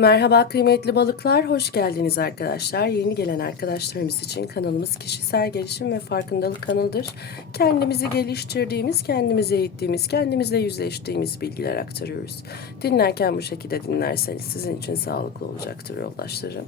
Merhaba kıymetli balıklar, hoş geldiniz arkadaşlar. Yeni gelen arkadaşlarımız için kanalımız kişisel gelişim ve farkındalık kanalıdır. Kendimizi geliştirdiğimiz, kendimize eğittiğimiz, kendimizle yüzleştiğimiz bilgiler aktarıyoruz. Dinlerken bu şekilde dinlerseniz sizin için sağlıklı olacaktır yoldaşlarım.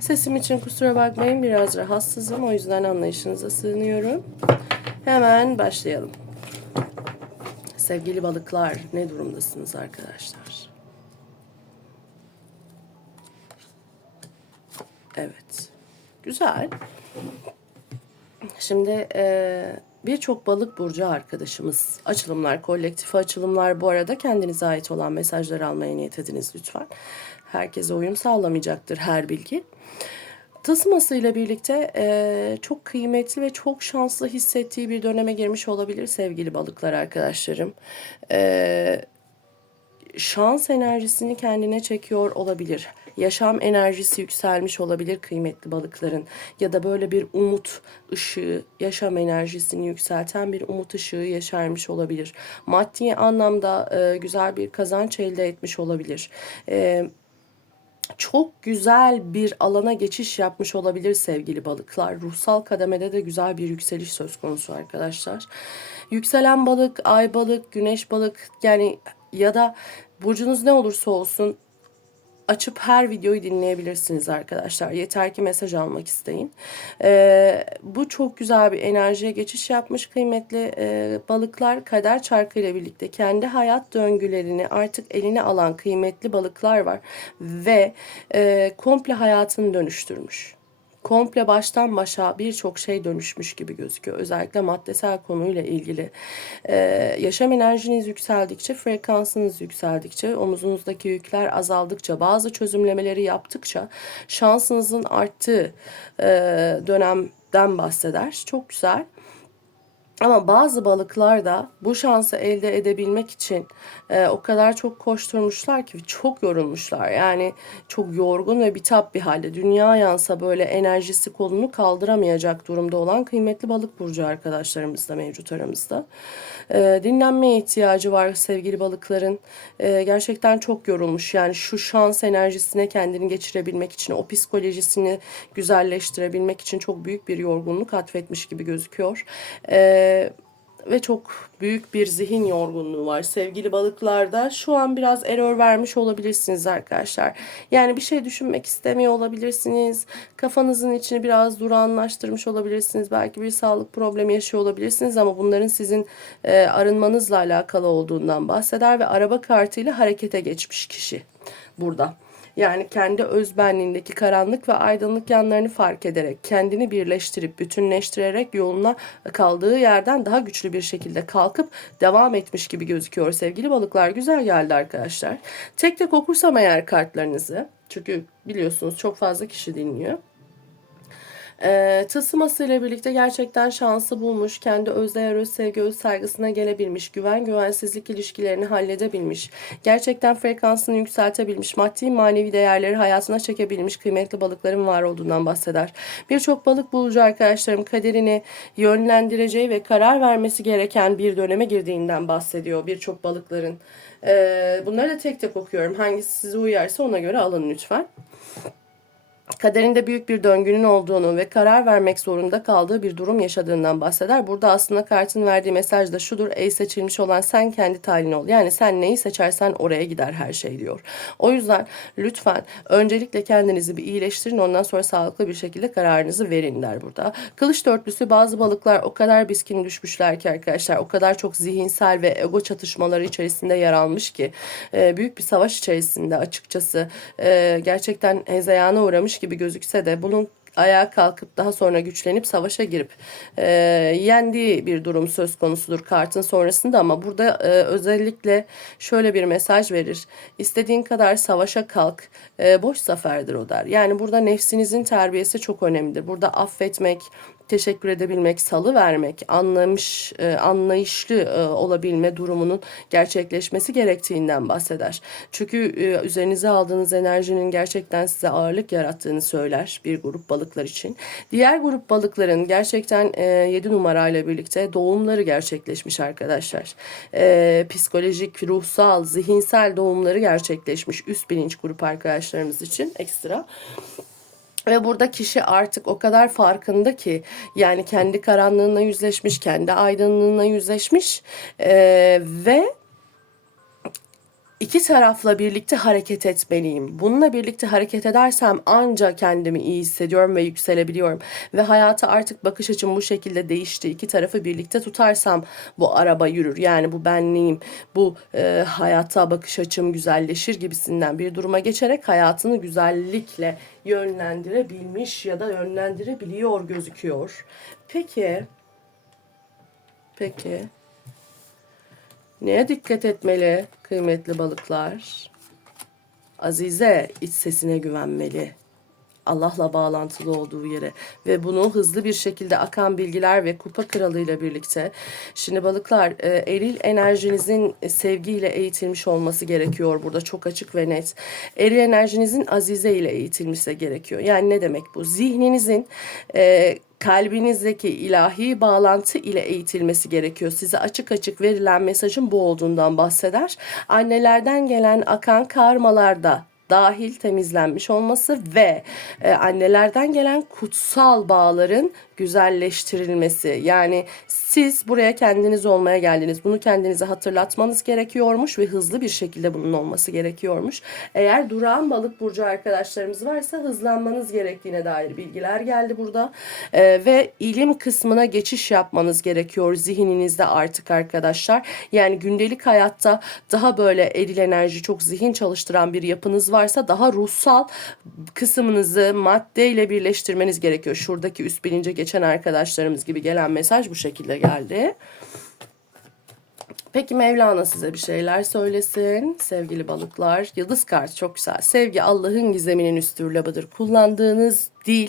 Sesim için kusura bakmayın biraz rahatsızım o yüzden anlayışınıza sığınıyorum. Hemen başlayalım. Sevgili balıklar ne durumdasınız arkadaşlar? Evet. Güzel. Şimdi e, birçok balık burcu arkadaşımız açılımlar, kolektif açılımlar bu arada kendinize ait olan mesajları almaya niyet ediniz lütfen. Herkese uyum sağlamayacaktır her bilgi. Tasması ile birlikte e, çok kıymetli ve çok şanslı hissettiği bir döneme girmiş olabilir sevgili balıklar arkadaşlarım. E, şans enerjisini kendine çekiyor olabilir. Yaşam enerjisi yükselmiş olabilir kıymetli balıkların ya da böyle bir umut ışığı, yaşam enerjisini yükselten bir umut ışığı yaşarmış olabilir. Maddi anlamda e, güzel bir kazanç elde etmiş olabilir. E, çok güzel bir alana geçiş yapmış olabilir sevgili balıklar. Ruhsal kademede de güzel bir yükseliş söz konusu arkadaşlar. Yükselen balık, ay balık, güneş balık yani ya da burcunuz ne olursa olsun açıp her videoyu dinleyebilirsiniz arkadaşlar. Yeter ki mesaj almak isteyin. Ee, bu çok güzel bir enerjiye geçiş yapmış kıymetli e, balıklar. Kader çarkı ile birlikte kendi hayat döngülerini artık eline alan kıymetli balıklar var. Ve e, komple hayatını dönüştürmüş komple baştan başa birçok şey dönüşmüş gibi gözüküyor. Özellikle maddesel konuyla ilgili. Ee, yaşam enerjiniz yükseldikçe, frekansınız yükseldikçe, omuzunuzdaki yükler azaldıkça, bazı çözümlemeleri yaptıkça şansınızın arttığı e, dönemden bahseder. Çok güzel. Ama bazı balıklar da bu şansı elde edebilmek için e, o kadar çok koşturmuşlar ki çok yorulmuşlar. Yani çok yorgun ve bitap bir halde. Dünya yansa böyle enerjisi kolunu kaldıramayacak durumda olan kıymetli balık burcu arkadaşlarımız da mevcut aramızda. E, dinlenmeye ihtiyacı var sevgili balıkların. E, gerçekten çok yorulmuş. Yani şu şans enerjisine kendini geçirebilmek için, o psikolojisini güzelleştirebilmek için çok büyük bir yorgunluk atfetmiş gibi gözüküyor. Eee ve çok büyük bir zihin yorgunluğu var sevgili balıklarda. Şu an biraz error vermiş olabilirsiniz arkadaşlar. Yani bir şey düşünmek istemiyor olabilirsiniz. Kafanızın içini biraz durağanlaştırmış olabilirsiniz. Belki bir sağlık problemi yaşıyor olabilirsiniz ama bunların sizin e, arınmanızla alakalı olduğundan bahseder ve araba kartıyla harekete geçmiş kişi burada. Yani kendi özbenliğindeki karanlık ve aydınlık yanlarını fark ederek, kendini birleştirip, bütünleştirerek yoluna kaldığı yerden daha güçlü bir şekilde kalkıp devam etmiş gibi gözüküyor sevgili balıklar. Güzel geldi arkadaşlar. Tek tek okursam eğer kartlarınızı, çünkü biliyorsunuz çok fazla kişi dinliyor. E, tılsımasıyla birlikte gerçekten şansı bulmuş, kendi özdeğer öz sevgi, öz saygısına gelebilmiş, güven güvensizlik ilişkilerini halledebilmiş, gerçekten frekansını yükseltebilmiş, maddi manevi değerleri hayatına çekebilmiş kıymetli balıkların var olduğundan bahseder. Birçok balık bulucu arkadaşlarım kaderini yönlendireceği ve karar vermesi gereken bir döneme girdiğinden bahsediyor birçok balıkların. E, bunları da tek tek okuyorum. Hangisi size uyarsa ona göre alın lütfen kaderinde büyük bir döngünün olduğunu ve karar vermek zorunda kaldığı bir durum yaşadığından bahseder. Burada aslında kartın verdiği mesaj da şudur. Ey seçilmiş olan sen kendi talin ol. Yani sen neyi seçersen oraya gider her şey diyor. O yüzden lütfen öncelikle kendinizi bir iyileştirin. Ondan sonra sağlıklı bir şekilde kararınızı verin der burada. Kılıç dörtlüsü bazı balıklar o kadar biskin düşmüşler ki arkadaşlar. O kadar çok zihinsel ve ego çatışmaları içerisinde yer almış ki. E, büyük bir savaş içerisinde açıkçası. E, gerçekten hezeyana uğramış gibi gözükse de bunun ayağa kalkıp daha sonra güçlenip savaşa girip e, yendiği bir durum söz konusudur kartın sonrasında ama burada e, özellikle şöyle bir mesaj verir. İstediğin kadar savaşa kalk, e, boş zaferdir o der. Yani burada nefsinizin terbiyesi çok önemlidir. Burada affetmek, teşekkür edebilmek, salı vermek, anlamış, e, anlayışlı e, olabilme durumunun gerçekleşmesi gerektiğinden bahseder. Çünkü e, üzerinize aldığınız enerjinin gerçekten size ağırlık yarattığını söyler bir grup balıklar için. Diğer grup balıkların gerçekten e, 7 numarayla birlikte doğumları gerçekleşmiş arkadaşlar. Psikolojik, ruhsal, zihinsel doğumları gerçekleşmiş üst bilinç grup arkadaşlarımız için ekstra. Ve burada kişi artık o kadar farkında ki yani kendi karanlığına yüzleşmiş, kendi aydınlığına yüzleşmiş eee, ve iki tarafla birlikte hareket etmeliyim. Bununla birlikte hareket edersem ancak kendimi iyi hissediyorum ve yükselebiliyorum. Ve hayata artık bakış açım bu şekilde değişti. İki tarafı birlikte tutarsam bu araba yürür. Yani bu benliğim, bu e, hayata bakış açım güzelleşir gibisinden bir duruma geçerek hayatını güzellikle yönlendirebilmiş ya da yönlendirebiliyor gözüküyor. Peki, peki. Neye dikkat etmeli kıymetli balıklar? Azize iç sesine güvenmeli. Allah'la bağlantılı olduğu yere ve bunu hızlı bir şekilde akan bilgiler ve kupa kralıyla birlikte şimdi balıklar e, eril enerjinizin sevgiyle eğitilmiş olması gerekiyor burada çok açık ve net. Eril enerjinizin azize ile eğitilmesi gerekiyor. Yani ne demek bu? Zihninizin e, kalbinizdeki ilahi bağlantı ile eğitilmesi gerekiyor. Size açık açık verilen mesajın bu olduğundan bahseder. Annelerden gelen akan karmalarda dahil temizlenmiş olması ve e, annelerden gelen kutsal bağların güzelleştirilmesi. Yani siz buraya kendiniz olmaya geldiniz. Bunu kendinize hatırlatmanız gerekiyormuş ve hızlı bir şekilde bunun olması gerekiyormuş. Eğer durağan balık burcu arkadaşlarımız varsa hızlanmanız gerektiğine dair bilgiler geldi burada. Ee, ve ilim kısmına geçiş yapmanız gerekiyor zihninizde artık arkadaşlar. Yani gündelik hayatta daha böyle eril enerji çok zihin çalıştıran bir yapınız varsa daha ruhsal kısmınızı maddeyle birleştirmeniz gerekiyor. Şuradaki üst bilince geçen arkadaşlarımız gibi gelen mesaj bu şekilde geldi. Peki Mevlana size bir şeyler söylesin sevgili balıklar. Yıldız kartı çok güzel. Sevgi Allah'ın gizeminin üstürlabıdır. Kullandığınız dil,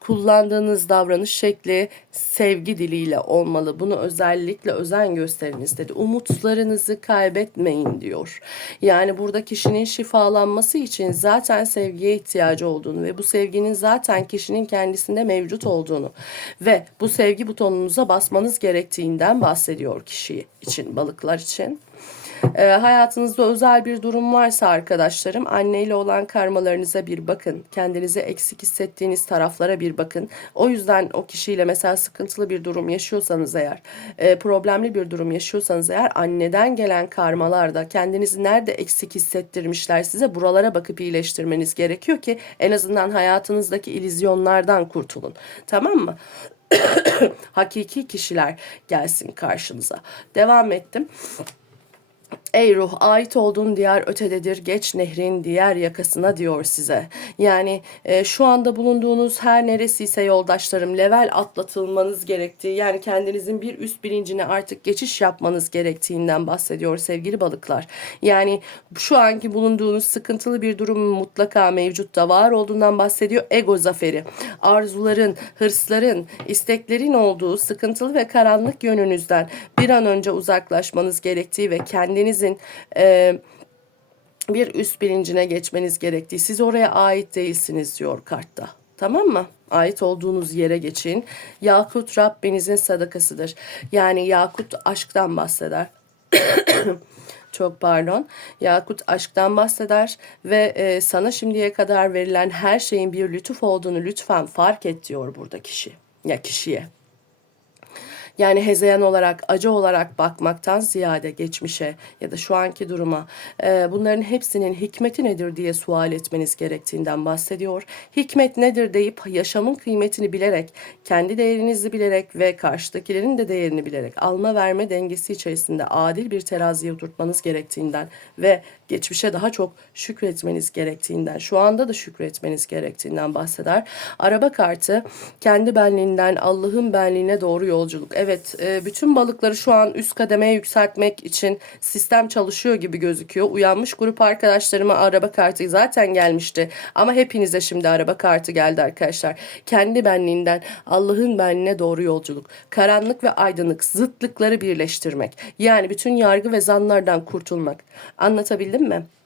kullandığınız davranış şekli sevgi diliyle olmalı. Bunu özellikle özen gösteriniz dedi. Umutlarınızı kaybetmeyin diyor. Yani burada kişinin şifalanması için zaten sevgiye ihtiyacı olduğunu ve bu sevginin zaten kişinin kendisinde mevcut olduğunu ve bu sevgi butonunuza basmanız gerektiğinden bahsediyor kişi için, balıklar için. E, hayatınızda özel bir durum varsa arkadaşlarım anneyle olan karmalarınıza bir bakın. Kendinizi eksik hissettiğiniz taraflara bir bakın. O yüzden o kişiyle mesela sıkıntılı bir durum yaşıyorsanız eğer, e, problemli bir durum yaşıyorsanız eğer anneden gelen karmalarda kendinizi nerede eksik hissettirmişler size buralara bakıp iyileştirmeniz gerekiyor ki en azından hayatınızdaki ilizyonlardan kurtulun. Tamam mı? Hakiki kişiler gelsin karşınıza. Devam ettim. Ey ruh ait olduğun diyar ötededir geç nehrin diğer yakasına diyor size. Yani e, şu anda bulunduğunuz her neresiyse yoldaşlarım level atlatılmanız gerektiği yani kendinizin bir üst bilincine artık geçiş yapmanız gerektiğinden bahsediyor sevgili balıklar. Yani şu anki bulunduğunuz sıkıntılı bir durum mutlaka mevcutta var olduğundan bahsediyor. Ego zaferi, arzuların, hırsların, isteklerin olduğu sıkıntılı ve karanlık yönünüzden bir an önce uzaklaşmanız gerektiği ve kendiniz sizin e, bir üst bilincine geçmeniz gerektiği. Siz oraya ait değilsiniz diyor kartta. Tamam mı? Ait olduğunuz yere geçin. Yakut Rabbinizin sadakasıdır. Yani Yakut aşktan bahseder. Çok pardon. Yakut aşktan bahseder ve e, sana şimdiye kadar verilen her şeyin bir lütuf olduğunu lütfen fark et diyor burada kişi. Ya kişiye. Yani hezeyan olarak, acı olarak bakmaktan ziyade geçmişe ya da şu anki duruma e, bunların hepsinin hikmeti nedir diye sual etmeniz gerektiğinden bahsediyor. Hikmet nedir deyip yaşamın kıymetini bilerek, kendi değerinizi bilerek ve karşıdakilerin de değerini bilerek alma verme dengesi içerisinde adil bir teraziye oturtmanız gerektiğinden ve geçmişe daha çok şükretmeniz gerektiğinden, şu anda da şükretmeniz gerektiğinden bahseder. Araba kartı kendi benliğinden Allah'ın benliğine doğru yolculuk. Evet, e, bütün balıkları şu an üst kademeye yükseltmek için sistem çalışıyor gibi gözüküyor. Uyanmış grup arkadaşlarıma araba kartı zaten gelmişti. Ama hepinize şimdi araba kartı geldi arkadaşlar. Kendi benliğinden Allah'ın benliğine doğru yolculuk. Karanlık ve aydınlık zıtlıkları birleştirmek. Yani bütün yargı ve zanlardan kurtulmak. Anlatabildim bestämmer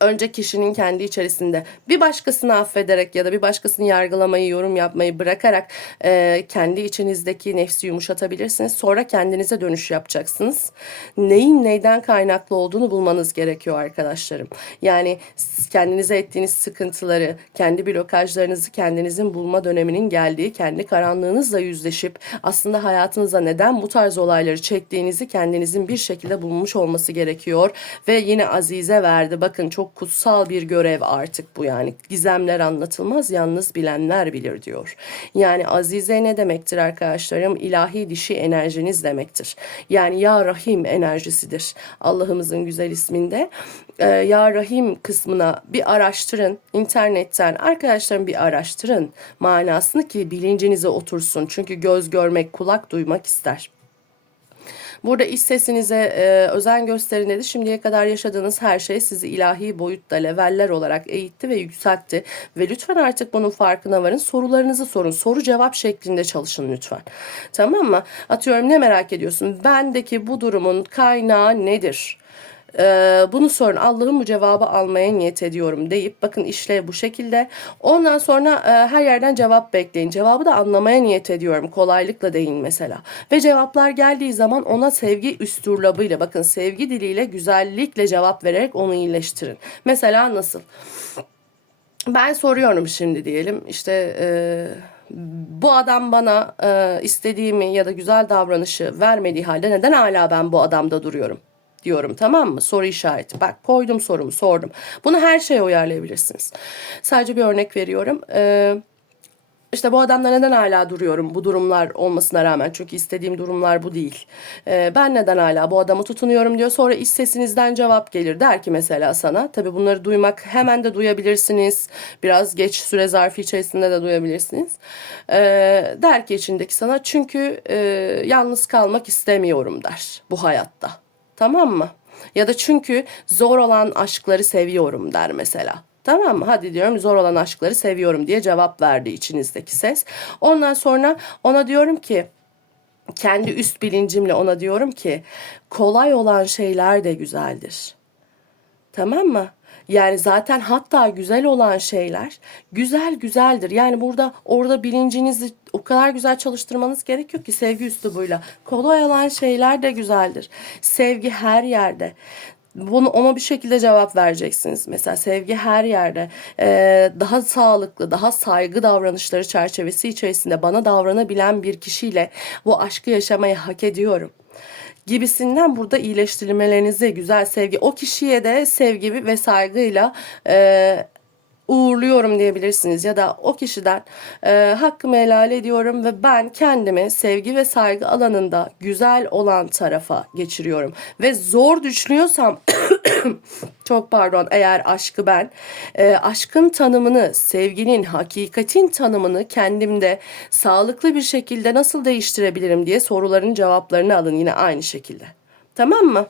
önce kişinin kendi içerisinde bir başkasını affederek ya da bir başkasını yargılamayı, yorum yapmayı bırakarak e, kendi içinizdeki nefsi yumuşatabilirsiniz. Sonra kendinize dönüş yapacaksınız. Neyin neyden kaynaklı olduğunu bulmanız gerekiyor arkadaşlarım. Yani siz kendinize ettiğiniz sıkıntıları, kendi blokajlarınızı kendinizin bulma döneminin geldiği, kendi karanlığınızla yüzleşip aslında hayatınıza neden bu tarz olayları çektiğinizi kendinizin bir şekilde bulmuş olması gerekiyor. Ve yine Azize verdi. Bakın çok kutsal bir görev artık bu yani. Gizemler anlatılmaz yalnız bilenler bilir diyor. Yani Azize ne demektir arkadaşlarım? İlahi dişi enerjiniz demektir. Yani Ya Rahim enerjisidir. Allah'ımızın güzel isminde. Ee, ya Rahim kısmına bir araştırın. internetten arkadaşlarım bir araştırın. Manasını ki bilincinize otursun. Çünkü göz görmek, kulak duymak ister. Burada iç sesinize e, özen gösterin dedi. Şimdiye kadar yaşadığınız her şey sizi ilahi boyutta leveller olarak eğitti ve yükseltti. Ve lütfen artık bunun farkına varın. Sorularınızı sorun. Soru cevap şeklinde çalışın lütfen. Tamam mı? Atıyorum ne merak ediyorsun? Bendeki bu durumun kaynağı nedir? Ee, bunu sorun Allah'ın bu cevabı almaya niyet ediyorum deyip bakın işlev bu şekilde. Ondan sonra e, her yerden cevap bekleyin. Cevabı da anlamaya niyet ediyorum. Kolaylıkla deyin mesela. Ve cevaplar geldiği zaman ona sevgi üsturlabıyla bakın sevgi diliyle güzellikle cevap vererek onu iyileştirin. Mesela nasıl? Ben soruyorum şimdi diyelim işte e, bu adam bana e, istediğimi ya da güzel davranışı vermediği halde neden hala ben bu adamda duruyorum? Diyorum tamam mı? Soru işareti. Bak koydum sorumu sordum. Bunu her şeye uyarlayabilirsiniz. Sadece bir örnek veriyorum. Ee, işte bu adamla neden hala duruyorum bu durumlar olmasına rağmen çünkü istediğim durumlar bu değil. Ee, ben neden hala bu adamı tutunuyorum diyor sonra iç sesinizden cevap gelir der ki mesela sana. Tabi bunları duymak hemen de duyabilirsiniz biraz geç süre zarfı içerisinde de duyabilirsiniz. Ee, der ki içindeki sana çünkü e, yalnız kalmak istemiyorum der bu hayatta. Tamam mı? Ya da çünkü zor olan aşkları seviyorum der mesela. Tamam mı? Hadi diyorum zor olan aşkları seviyorum diye cevap verdi içinizdeki ses. Ondan sonra ona diyorum ki kendi üst bilincimle ona diyorum ki kolay olan şeyler de güzeldir. Tamam mı? Yani zaten hatta güzel olan şeyler güzel güzeldir. Yani burada orada bilincinizi o kadar güzel çalıştırmanız gerekiyor ki sevgi üslubuyla. Kolay olan şeyler de güzeldir. Sevgi her yerde bunu ona bir şekilde cevap vereceksiniz. Mesela sevgi her yerde ee, daha sağlıklı, daha saygı davranışları çerçevesi içerisinde bana davranabilen bir kişiyle bu aşkı yaşamayı hak ediyorum gibisinden burada iyileştirmelerinizi güzel sevgi o kişiye de sevgi ve saygıyla e, uğurluyorum diyebilirsiniz. Ya da o kişiden e, hakkımı helal ediyorum ve ben kendimi sevgi ve saygı alanında güzel olan tarafa geçiriyorum. Ve zor düşünüyorsam çok pardon eğer aşkı ben. E, aşkın tanımını sevginin hakikatin tanımını kendimde sağlıklı bir şekilde nasıl değiştirebilirim diye soruların cevaplarını alın. Yine aynı şekilde. Tamam mı?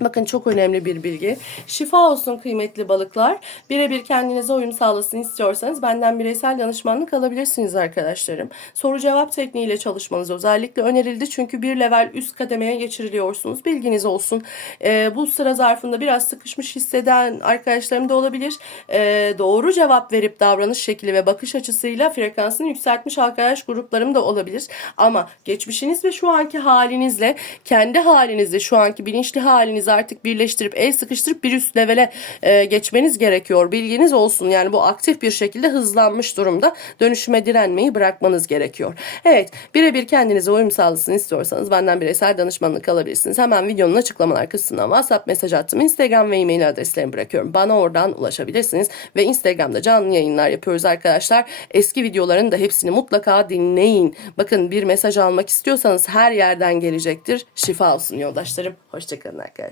Bakın çok önemli bir bilgi. Şifa olsun kıymetli balıklar. Birebir kendinize uyum sağlasın istiyorsanız benden bireysel danışmanlık alabilirsiniz arkadaşlarım. Soru cevap tekniğiyle çalışmanız özellikle önerildi. Çünkü bir level üst kademeye geçiriliyorsunuz. Bilginiz olsun. Ee, bu sıra zarfında biraz sıkışmış hisseden arkadaşlarım da olabilir. Ee, doğru cevap verip davranış şekli ve bakış açısıyla frekansını yükseltmiş arkadaş gruplarım da olabilir. Ama geçmişiniz ve şu anki halinizle kendi halinizle şu anki bilinçli haliniz artık birleştirip el sıkıştırıp bir üst levele e, geçmeniz gerekiyor. Bilginiz olsun yani bu aktif bir şekilde hızlanmış durumda. Dönüşüme direnmeyi bırakmanız gerekiyor. Evet birebir kendinize uyum sağlasın istiyorsanız benden bireysel danışmanlık alabilirsiniz. Hemen videonun açıklamalar kısmına WhatsApp mesaj attım. Instagram ve e-mail adreslerimi bırakıyorum. Bana oradan ulaşabilirsiniz. Ve Instagram'da canlı yayınlar yapıyoruz arkadaşlar. Eski videoların da hepsini mutlaka dinleyin. Bakın bir mesaj almak istiyorsanız her yerden gelecektir. Şifa olsun yoldaşlarım. Hoşçakalın arkadaşlar.